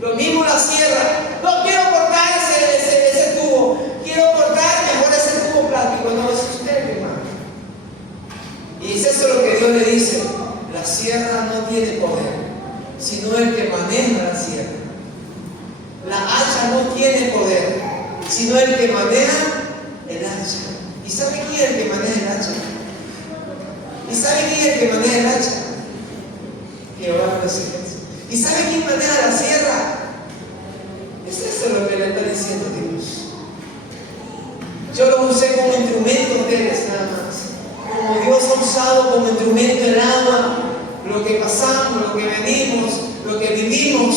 Lo mismo la sierra, no quiero cortar ese tubo, quiero cortar mejor ese tubo plástico. No, es usted, hermano. Y es eso lo que Dios le dice: la sierra no tiene poder, sino el que maneja la sierra. La hacha no tiene poder, sino el que maneja el hacha. ¿Y sabe quién es el que maneja el hacha? ¿Y sabe quién es el que maneja el hacha? Jehová los ejércitos. ¿Y sabe quién maneja la sierra? Es eso lo que le está diciendo Dios. Yo lo usé como instrumento a ustedes nada más. Como Dios ha usado como instrumento el agua, lo que pasamos, lo que venimos, lo que vivimos,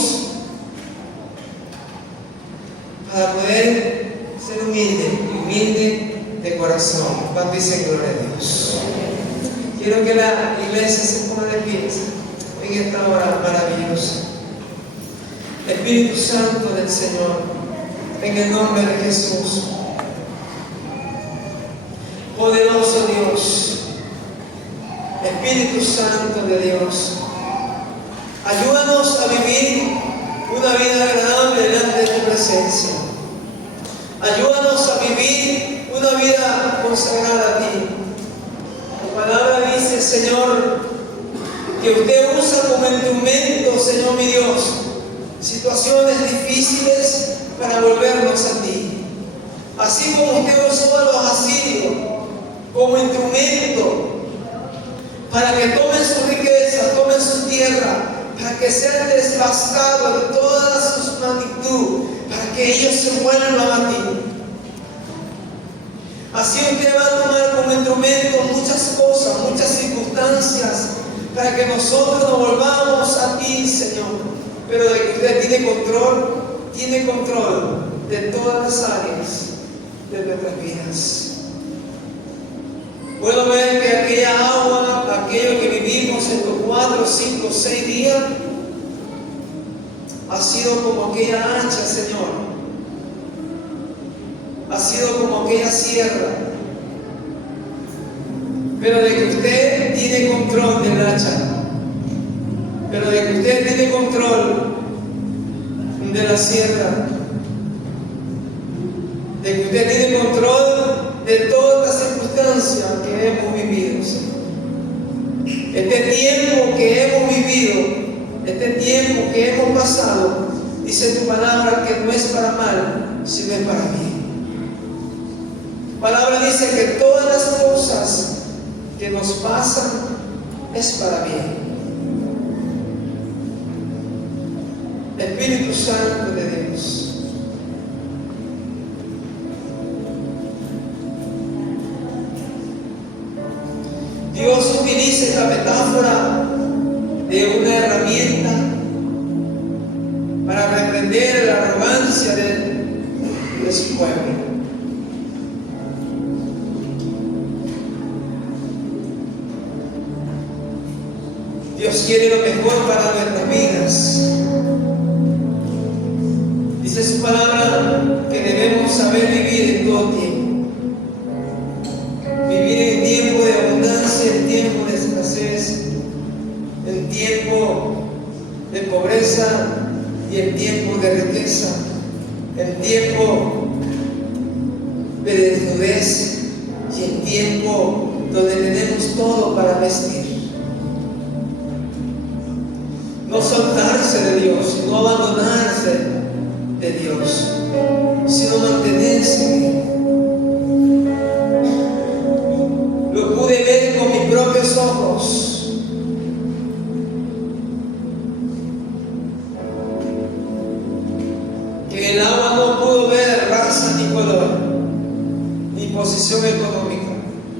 para poder ser humilde de corazón. ¿Cuánto dice gloria a Dios? Quiero que la iglesia se ponga de pie en esta hora maravillosa. Espíritu Santo del Señor, en el nombre de Jesús, poderoso Dios, Espíritu Santo de Dios, ayúdanos a vivir una vida agradable delante de tu presencia. Ayúdanos a vivir una vida consagrada a ti. Tu palabra dice, Señor, que usted usa como instrumento, Señor mi Dios, situaciones difíciles para volvernos a ti. Así como usted usó a los asirios como instrumento para que tomen su riqueza, tomen su tierra, para que sean devastados de toda su magnitud, para que ellos se vuelvan a ti. Así usted va a tomar como instrumento muchas cosas, muchas circunstancias, para que nosotros nos volvamos a ti, Señor. Pero de que usted tiene control de todas las áreas de nuestras vidas. Puedo ver que aquella agua, aquello que vivimos estos 4, 5, 6 días, ha sido como aquella hacha, Señor. Ha sido como aquella sierra. Pero de que usted tiene control del hacha, pero de que usted tiene control de la sierra, de que usted tiene control de todas las circunstancias que hemos vivido, Señor. Este tiempo que hemos vivido, este tiempo que hemos pasado, dice tu palabra que no es para mal, sino es para bien. Tu palabra dice que todas las cosas que nos pasan es para bien. Espíritu Santo de Dios, Dios utiliza esta metáfora de una herramienta para reprender la arrogancia de su pueblo. Dios quiere lo mejor para nuestras vidas. Dice su palabra que debemos saber vivir en todo tiempo. Vivir en tiempo de abundancia, en tiempo de escasez, en tiempo de pobreza y en tiempo de riqueza, en tiempo de desnudez y en tiempo donde tenemos todo para vestir. No soltarse de Dios, no abandonarse de Dios, sino mantenerse en Él. Lo pude ver con mis propios ojos. Que el agua no pudo ver raza ni color, ni posición económica,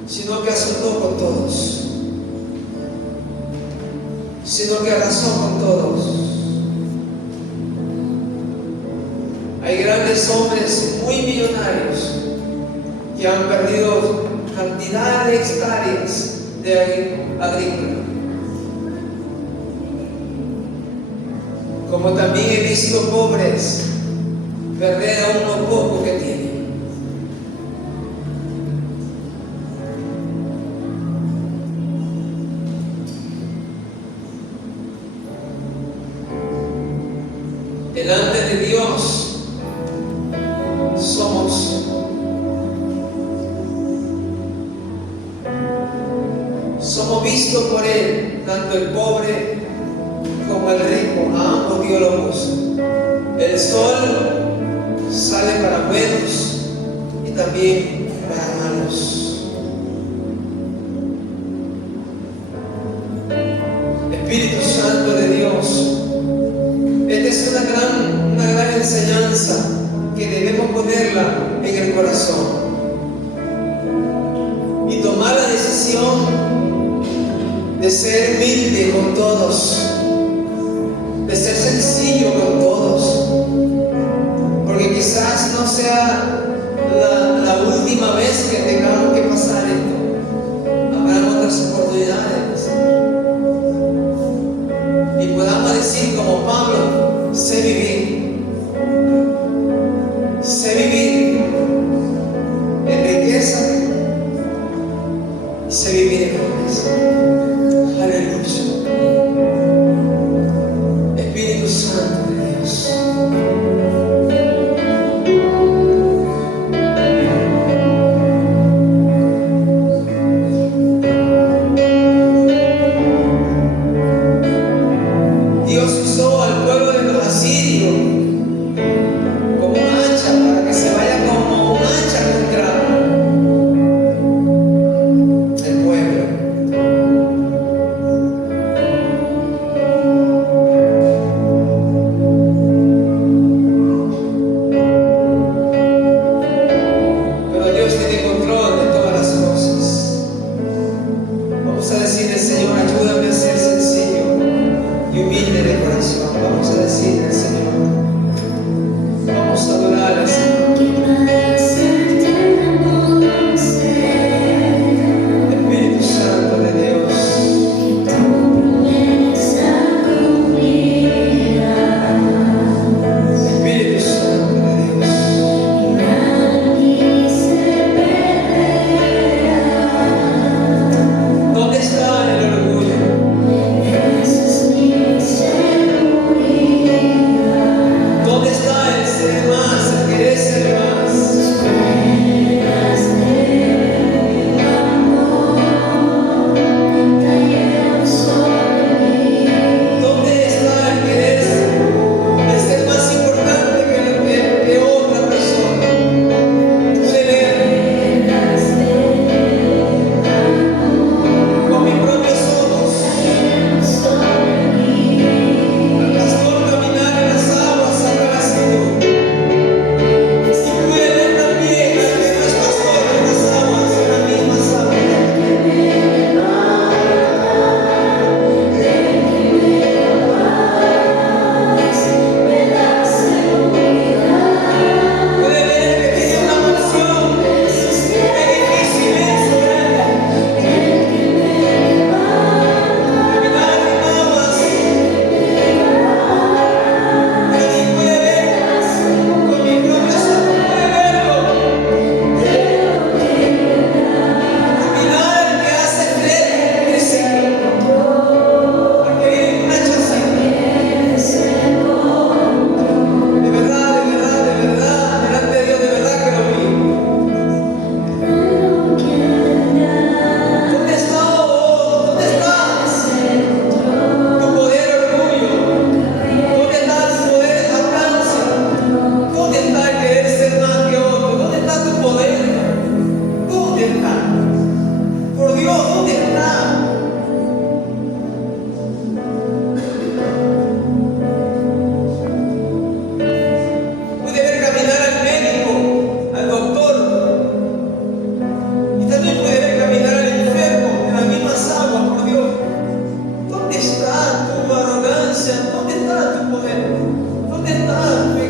sino que azotó con todos. Sino que arrasó con todos. Hay grandes hombres muy millonarios que han perdido cantidad de hectáreas de agrícola. Como también he visto pobres perder aún lo poco que tienen. Delante de Dios somos vistos por Él, tanto el pobre como el rico, a ambos Dios lo puso. El sol sale para buenos y también para malos. Espíritu Santo de Dios, esta es una gran enseñanza que debemos ponerla en el corazón y tomar la decisión de ser humilde con todos, de ser sencillo con todos, porque quizás no sea la última vez que tengamos que pasar esto. Habrá otras oportunidades y podamos decir como Pablo: sé vivir en riqueza y sé vivir en pobreza.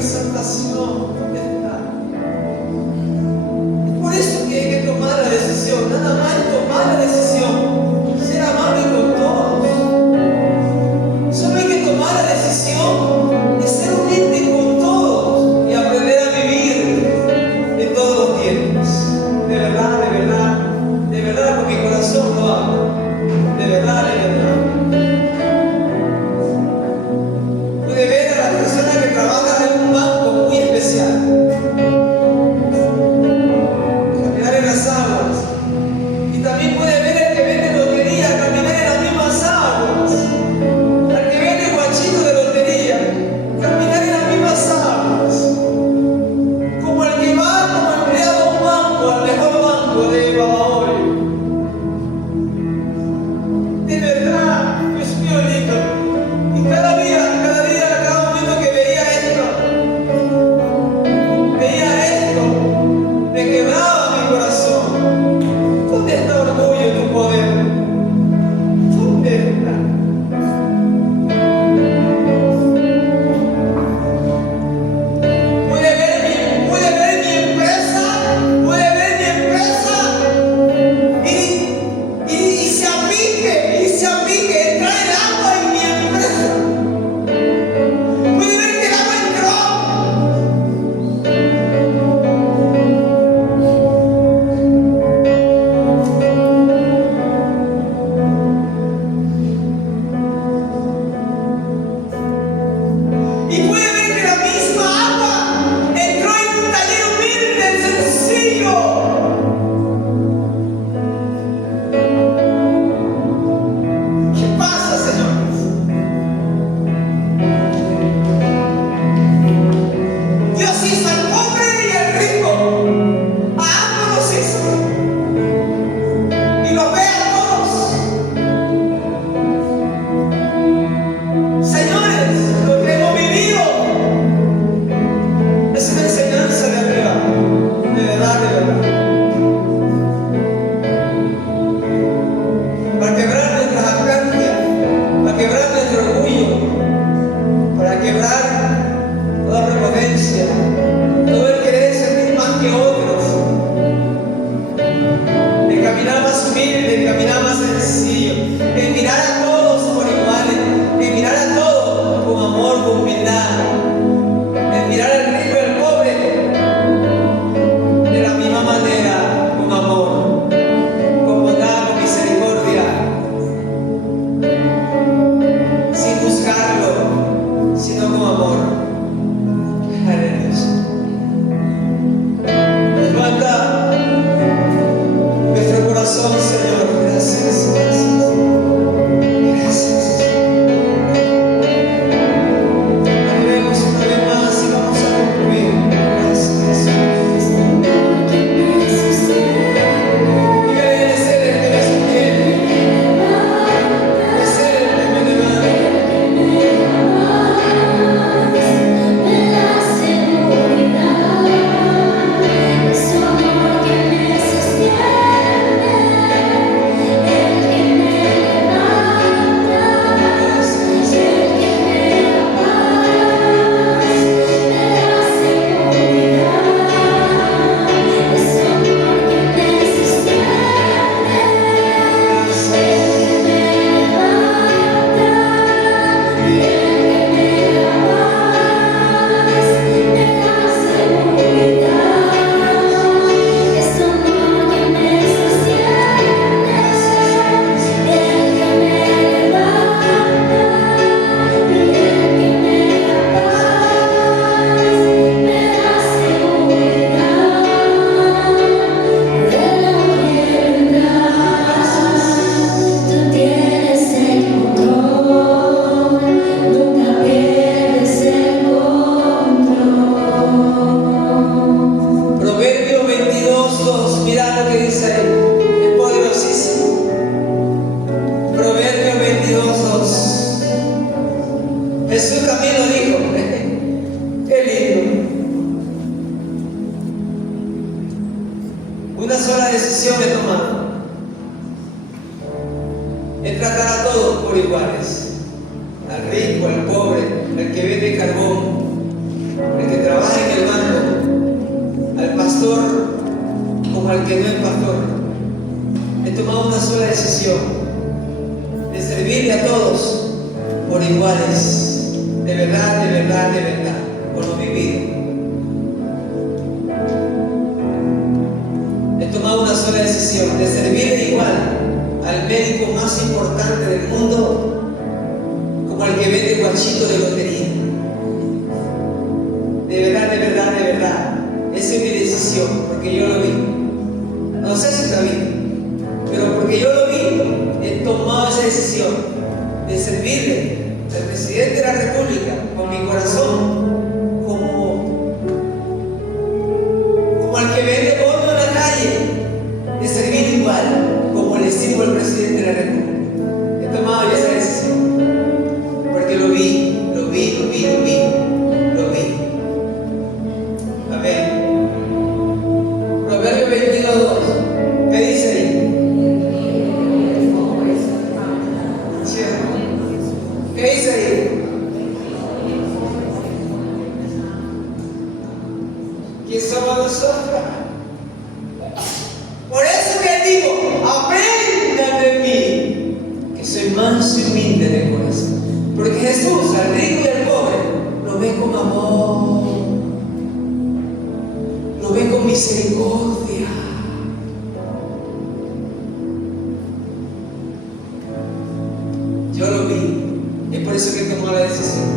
exaltación. ¿Dónde está? Es por eso que hay que tomar la decisión, nada más tomar la decisión, ser amable con todos. Solo hay que tomar la decisión de ser humilde con todos y aprender a vivir en todos los tiempos. De verdad, con mi corazón lo hablo. De verdad, pude ver a la persona que trabaja en un banco muy especial caminar en las aguas, y también puede ver el que vende lotería caminar en las mismas aguas, al que vende guachito de lotería caminar en las mismas aguas, como el que va como empleado a un banco, al mejor banco de Babahoyo. De verdad, Dios mío lindo. Y cada día, cada momento que veía esto, me quebraba mi corazón. ¿Dónde está orgullo en tu poder? ¿Dónde está? Puede ver mi empresa, y se apique, entrar el agua en mi empresa. Puede ver que el agua entró. Y puede ver que la misma agua entró en un taller humilde, sencillo. ¿Qué pasa, señores? Dios hizo al pobre y al rico, a ambos los hizo, y los ve a todos. Señores, lo que hemos vivido es una enseñanza de arriba, de verdad, para quebrar nuestras arcancias, para quebrar nuestro orgullo, para quebrar toda prepotencia, todo el querer sentir más que otros, el caminar más humilde, el caminar más sencillo, el mirar a todos por iguales, el mirar a todos con amor, con humildad, el mirar al rico y al pobre de la misma manera, con amor, con bondad, con misericordia, sin juzgarlo, sino con amor. Aleluya. Levanta nuestro corazón, Señor. Gracias, gracias. Gracias. Alabemos una vez más y vamos a concluir. Gracias, Jesús. Y ven, es Él el que me sostiene. Es Él el que me levanta. Jesús también lo dijo. Qué lindo. Una sola decisión he tomado: es tratar a todos por iguales, al rico, al pobre, al que vende carbón, el que al que no es pastor. He tomado una sola decisión, de servirle a todos por iguales, de verdad, de verdad, de verdad, por lo vivido. He tomado una sola decisión, de servirle igual al médico más importante del mundo como al que vende guachito de lotería. De verdad, de verdad, de verdad. Esa es mi decisión, porque yo lo vi. No sé si está bien, pero porque yo lo vi, he tomado esa decisión de servirle al presidente de la República con mi corazón, como al que vende bono en la calle, de servir igual, como le sirvo al presidente de la República. He tomado ya esa decisión, porque lo vi. Amén. Proverbio 22:2. ¿Qué dice ahí? ¿Qué dice ahí? ¿Quién somos nosotros? Por eso que digo, aprendan de mí, que soy manso y humilde de corazón. Porque Jesús, al rico y al pobre, lo ve con amor, lo ve con misericordia. Yo lo vi, es por eso que tomó la decisión.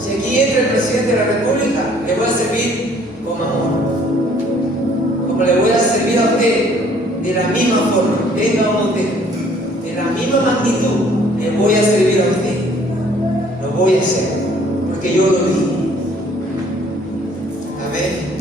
Si aquí entra el presidente de la República, le voy a servir con amor, como le voy a servir a usted, de la misma forma. Venga a usted, de la misma magnitud, le voy a servir a usted. Lo voy a hacer, porque yo lo vi. Amén.